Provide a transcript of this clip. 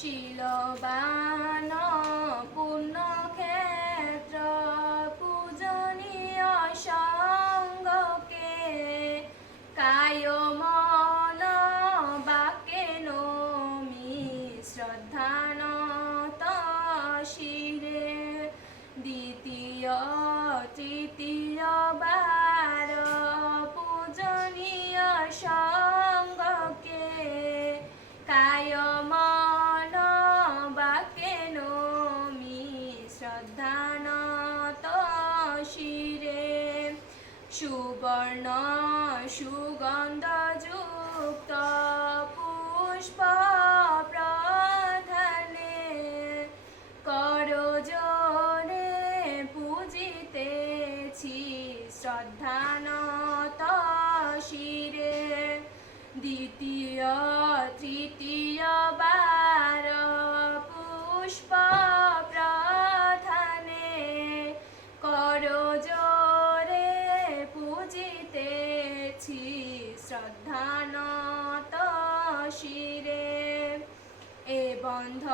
শিলবান পুণ্যক্ষেত্র পূজনীয় সঙ্গকে কায় মন বাক্যে নমি শ্রদ্ধানত শিরে দ্বিতীয় তৃতীয় বার পূজনীয় সঙ্গকে কায় মন বাক্যে নমি শ্রদ্ধানত শিরে সুবর্ণ সুগন্ধযুক্ত পুষ্প প্রধানে করজোড়ে পূজিতেছি শ্রদ্ধানত শিরে দ্বিতীয় তৃতীয় বার পুষ্প প্রধানে করজোড়ে পূজিতেছি শ্রদ্ধানত শিরে এ বন্ধ